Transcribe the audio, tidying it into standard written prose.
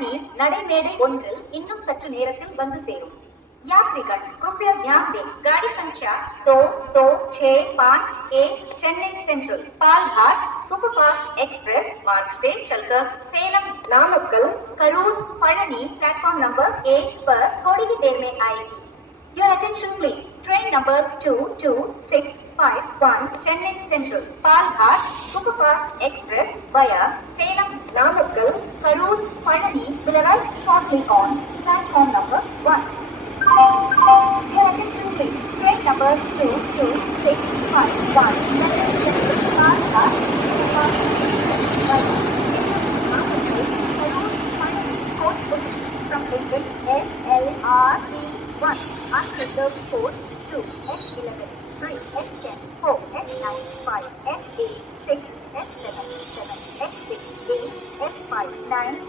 பழனி நடைமேடை ஒன்றில் இன்னும் சற்று நேரத்தில் வந்து சேரும். यात्रीगण कृपया ध्यान दें, गाड़ी संख्या 2265 Chennai central Palghat superfast express मार्ग से चलकर सेलम, नामक्कल, करूर, पढ़नी प्लेटफॉर्म नंबर 1 पर थोड़ी ही देर में आएगी. Your attention please. Train number 22651 Chennai Central Palghat Superfast Express via Salem, Namakkal, Karur, Pazhani will arrive shortly on platform number 1. Your attention please. Train number 22651 Chennai Central Palghat Superfast Express via Namakkal, Karur, Pazhani code from engine SLRE1 unreserved code 2 S11 3 S10 4 S9 5 S8 6 S7 7 S6 8 S5 9